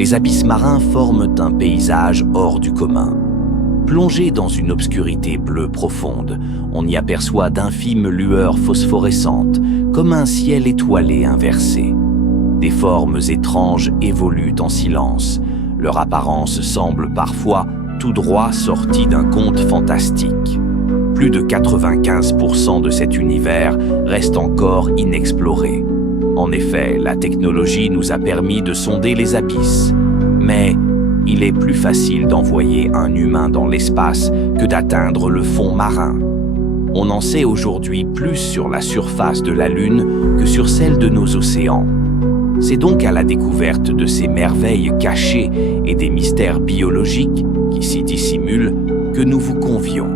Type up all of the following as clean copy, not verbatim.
les abysses marins forment un paysage hors du commun. Plongé dans une obscurité bleue profonde, on y aperçoit d'infimes lueurs phosphorescentes, comme un ciel étoilé inversé. Des formes étranges évoluent en silence. Leur apparence semble parfois tout droit sortie d'un conte fantastique. Plus de 95% de cet univers reste encore inexploré. En effet, la technologie nous a permis de sonder les abysses. Mais il est plus facile d'envoyer un humain dans l'espace que d'atteindre le fond marin. On en sait aujourd'hui plus sur la surface de la Lune que sur celle de nos océans. C'est donc à la découverte de ces merveilles cachées et des mystères biologiques qui s'y dissimulent que nous vous convions.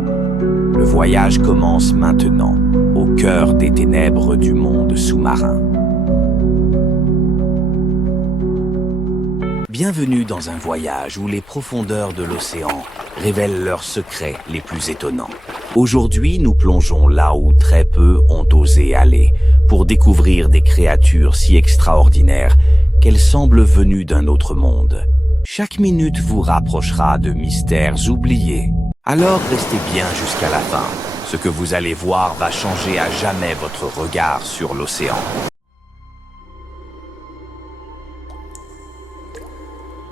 Le voyage commence maintenant, au cœur des ténèbres du monde sous-marin. Bienvenue dans un voyage où les profondeurs de l'océan révèlent leurs secrets les plus étonnants. Aujourd'hui, nous plongeons là où très peu ont osé aller, pour découvrir des créatures si extraordinaires qu'elles semblent venues d'un autre monde. Chaque minute vous rapprochera de mystères oubliés. Alors restez bien jusqu'à la fin. Ce que vous allez voir va changer à jamais votre regard sur l'océan.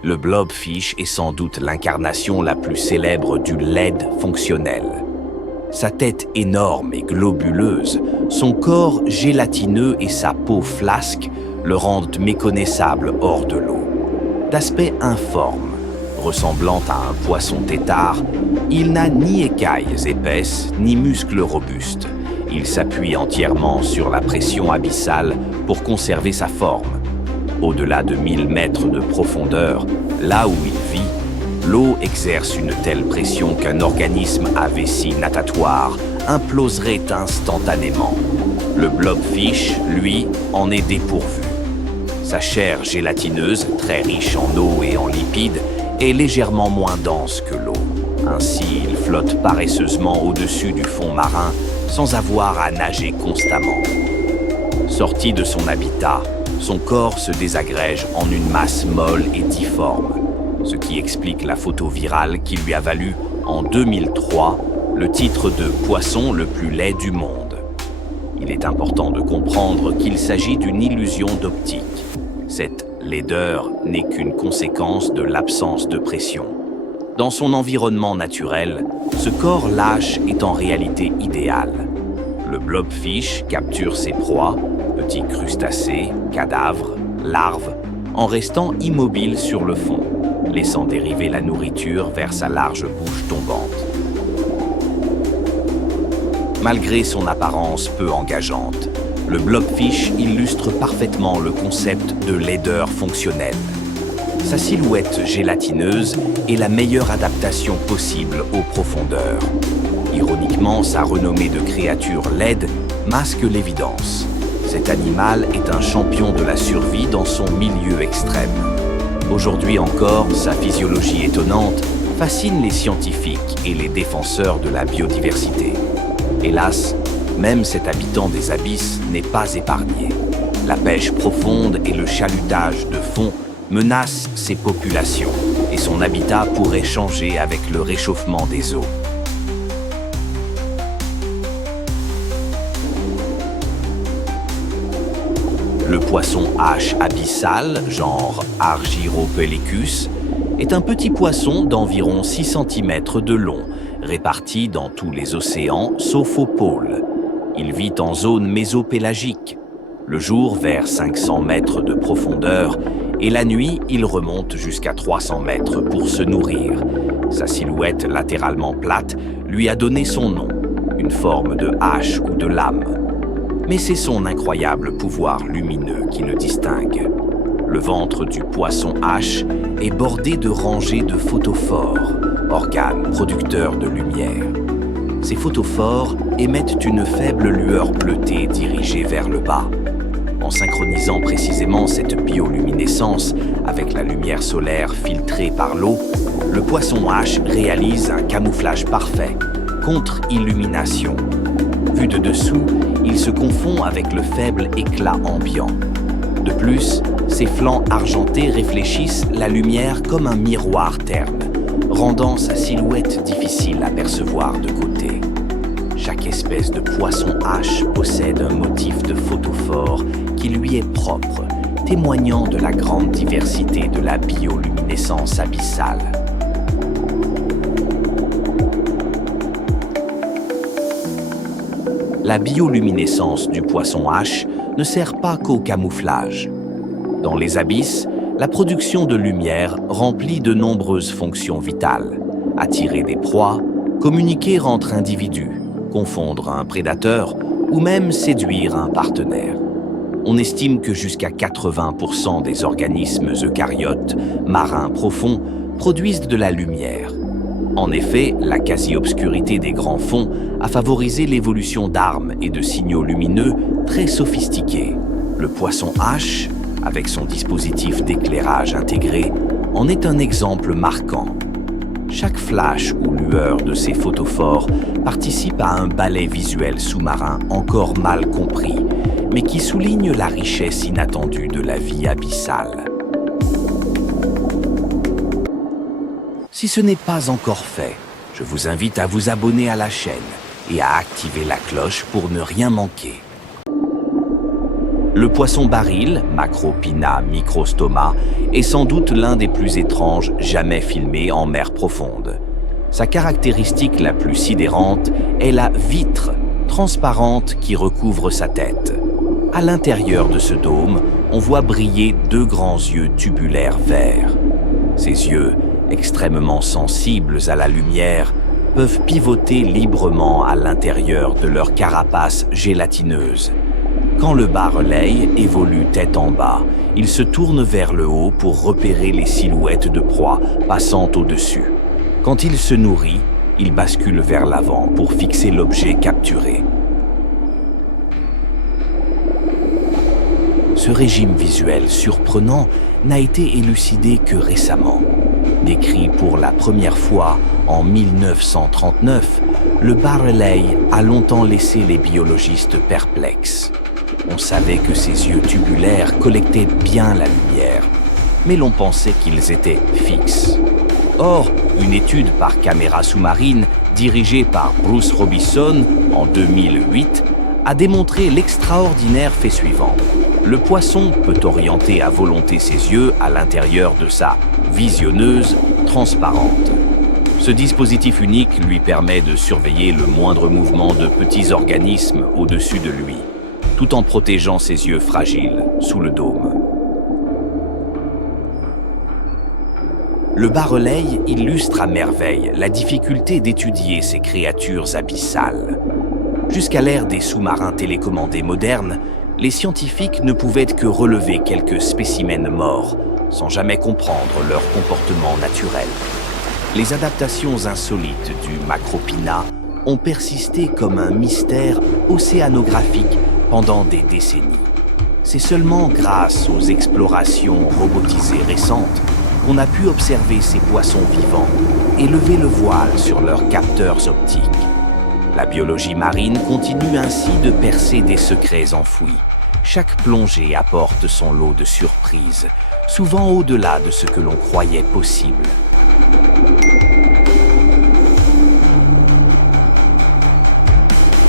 Le blobfish est sans doute l'incarnation la plus célèbre du LED fonctionnel. Sa tête énorme et globuleuse, son corps gélatineux et sa peau flasque le rendent méconnaissable hors de l'eau. D'aspect informe, ressemblant à un poisson tétard, il n'a ni écailles épaisses ni muscles robustes. Il s'appuie entièrement sur la pression abyssale pour conserver sa forme. Au-delà de 1000 mètres de profondeur, là où il vit, l'eau exerce une telle pression qu'un organisme à vessie natatoire imploserait instantanément. Le blobfish, lui, en est dépourvu. Sa chair gélatineuse, très riche en eau et en lipides, est légèrement moins dense que l'eau. Ainsi, il flotte paresseusement au-dessus du fond marin sans avoir à nager constamment. Sorti de son habitat, son corps se désagrège en une masse molle et difforme, ce qui explique la photo virale qui lui a valu, en 2003, le titre de « poisson le plus laid du monde ». Il est important de comprendre qu'il s'agit d'une illusion d'optique. Cette laideur n'est qu'une conséquence de l'absence de pression. Dans son environnement naturel, ce corps lâche est en réalité idéal. Le blobfish capture ses proies, petits crustacés, cadavres, larves, en restant immobile sur le fond, laissant dériver la nourriture vers sa large bouche tombante. Malgré son apparence peu engageante, le blobfish illustre parfaitement le concept de laideur fonctionnelle. Sa silhouette gélatineuse est la meilleure adaptation possible aux profondeurs. Ironiquement, sa renommée de créature laide masque l'évidence. Cet animal est un champion de la survie dans son milieu extrême. Aujourd'hui encore, sa physiologie étonnante fascine les scientifiques et les défenseurs de la biodiversité. Hélas, même cet habitant des abysses n'est pas épargné. La pêche profonde et le chalutage de fond menacent ses populations et son habitat pourrait changer avec le réchauffement des eaux. Le poisson H abyssal, genre Argyropellicus, est un petit poisson d'environ 6 cm de long, réparti dans tous les océans sauf au pôle. Il vit en zone mésopélagique. Le jour vers 500 mètres de profondeur et la nuit, il remonte jusqu'à 300 mètres pour se nourrir. Sa silhouette latéralement plate lui a donné son nom, une forme de hache ou de lame. Mais c'est son incroyable pouvoir lumineux qui le distingue. Le ventre du poisson H est bordé de rangées de photophores, organes producteurs de lumière. Ces photophores émettent une faible lueur bleutée dirigée vers le bas. En synchronisant précisément cette bioluminescence avec la lumière solaire filtrée par l'eau, le poisson H réalise un camouflage parfait, contre-illumination. Vu de dessous, il se confond avec le faible éclat ambiant. De plus, Ses flancs argentés réfléchissent la lumière comme un miroir terne, rendant sa silhouette difficile à percevoir de côté. Chaque espèce de poisson H possède un motif de photophore qui lui est propre, témoignant de la grande diversité de la bioluminescence abyssale. La bioluminescence du poisson H ne sert pas qu'au camouflage. Dans les abysses, la production de lumière remplit de nombreuses fonctions vitales. Attirer des proies, communiquer entre individus, confondre un prédateur ou même séduire un partenaire. On estime que jusqu'à 80% des organismes eucaryotes, marins profonds, produisent de la lumière. En effet, la quasi-obscurité des grands fonds a favorisé l'évolution d'armes et de signaux lumineux très sophistiqués. Le poisson H, avec son dispositif d'éclairage intégré, en est un exemple marquant. Chaque flash ou lueur de ces photophores participe à un ballet visuel sous-marin encore mal compris, mais qui souligne la richesse inattendue de la vie abyssale. Si ce n'est pas encore fait, je vous invite à vous abonner à la chaîne et à activer la cloche pour ne rien manquer. Le poisson baril, Macropina microstoma, est sans doute l'un des plus étranges jamais filmés en mer profonde. Sa caractéristique la plus sidérante est la vitre transparente qui recouvre sa tête. À l'intérieur de ce dôme, on voit briller deux grands yeux tubulaires verts. Ces yeux, extrêmement sensibles à la lumière, peuvent pivoter librement à l'intérieur de leur carapace gélatineuse. Quand le bas-relais évolue tête en bas, il se tourne vers le haut pour repérer les silhouettes de proies passant au-dessus. Quand il se nourrit, il bascule vers l'avant pour fixer l'objet capturé. Ce régime visuel surprenant n'a été élucidé que récemment. Décrit pour la première fois en 1939, le bas-relais a longtemps laissé les biologistes perplexes. On savait que ses yeux tubulaires collectaient bien la lumière, mais l'on pensait qu'ils étaient fixes. Or, une étude par caméra sous-marine dirigée par Bruce Robison en 2008 a démontré l'extraordinaire fait suivant. Le poisson peut orienter à volonté ses yeux à l'intérieur de sa visionneuse transparente. Ce dispositif unique lui permet de surveiller le moindre mouvement de petits organismes au-dessus de lui, tout en protégeant ses yeux fragiles sous le dôme. Le bas-relais illustre à merveille la difficulté d'étudier ces créatures abyssales. Jusqu'à l'ère des sous-marins télécommandés modernes, les scientifiques ne pouvaient que relever quelques spécimens morts, sans jamais comprendre leur comportement naturel. Les adaptations insolites du Macropina ont persisté comme un mystère océanographique pendant des décennies. C'est seulement grâce aux explorations robotisées récentes qu'on a pu observer ces poissons vivants et lever le voile sur leurs capteurs optiques. La biologie marine continue ainsi de percer des secrets enfouis. Chaque plongée apporte son lot de surprises, souvent au-delà de ce que l'on croyait possible.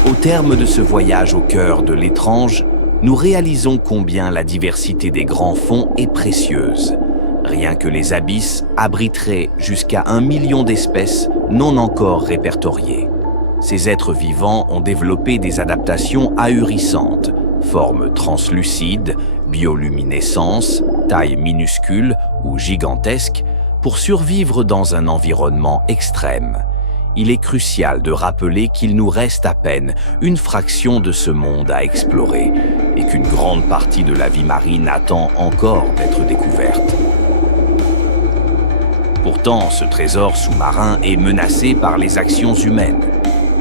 Au terme de ce voyage au cœur de l'étrange, nous réalisons combien la diversité des grands fonds est précieuse. Rien que les abysses abriteraient jusqu'à 1 million d'espèces non encore répertoriées. Ces êtres vivants ont développé des adaptations ahurissantes, formes translucides, bioluminescence, taille minuscule ou gigantesque, pour survivre dans un environnement extrême. Il est crucial de rappeler qu'il nous reste à peine une fraction de ce monde à explorer et qu'une grande partie de la vie marine attend encore d'être découverte. Pourtant, ce trésor sous-marin est menacé par les actions humaines.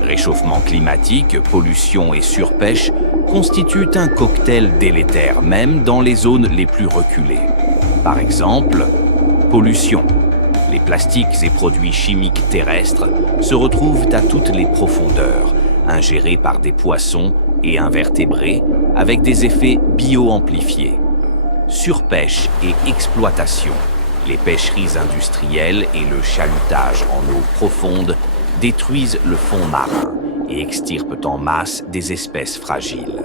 Réchauffement climatique, pollution et surpêche constituent un cocktail délétère, même dans les zones les plus reculées. Par exemple, pollution. Les plastiques et produits chimiques terrestres se retrouvent à toutes les profondeurs, ingérés par des poissons et invertébrés, avec des effets bio-amplifiés. surpêche et exploitation. Les pêcheries industrielles et le chalutage en eau profonde détruisent le fond marin et extirpent en masse des espèces fragiles.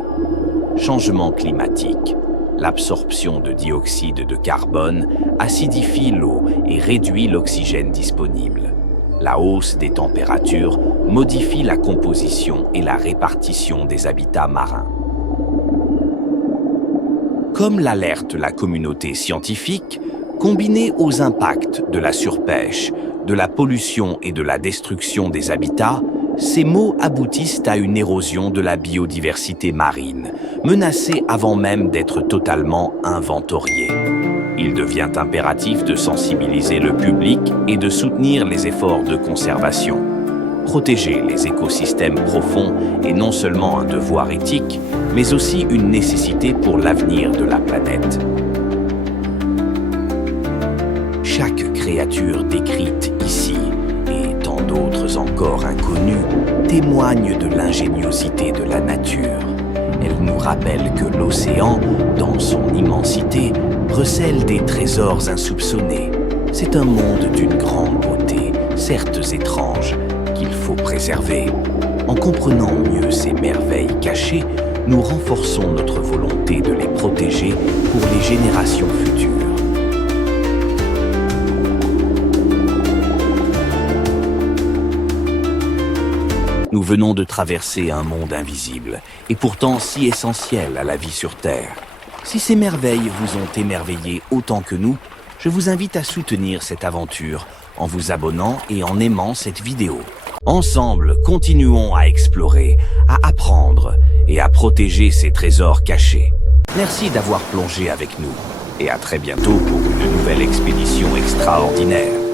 Changement climatique. L'absorption de dioxyde de carbone acidifie l'eau et réduit l'oxygène disponible. La hausse des températures modifie la composition et la répartition des habitats marins. Comme l'alerte la communauté scientifique, combiné aux impacts de la surpêche, de la pollution et de la destruction des habitats, ces maux aboutissent à une érosion de la biodiversité marine, menacée avant même d'être totalement inventoriée. Il devient impératif de sensibiliser le public et de soutenir les efforts de conservation. Protéger les écosystèmes profonds est non seulement un devoir éthique, mais aussi une nécessité pour l'avenir de la planète. Chaque créature décrite ici, et tant d'autres encore inconnues, témoigne de l'ingéniosité de la nature. Elle nous rappelle que l'océan, dans son immensité, recèle des trésors insoupçonnés. C'est un monde d'une grande beauté, certes étrange, qu'il faut préserver. En comprenant mieux ces merveilles cachées, nous renforçons notre volonté de les protéger pour les générations futures. Nous venons de traverser un monde invisible, et pourtant si essentiel à la vie sur Terre. Si ces merveilles vous ont émerveillé autant que nous, je vous invite à soutenir cette aventure en vous abonnant et en aimant cette vidéo. Ensemble, continuons à explorer, à apprendre et à protéger ces trésors cachés. Merci d'avoir plongé avec nous, et à très bientôt pour une nouvelle expédition extraordinaire.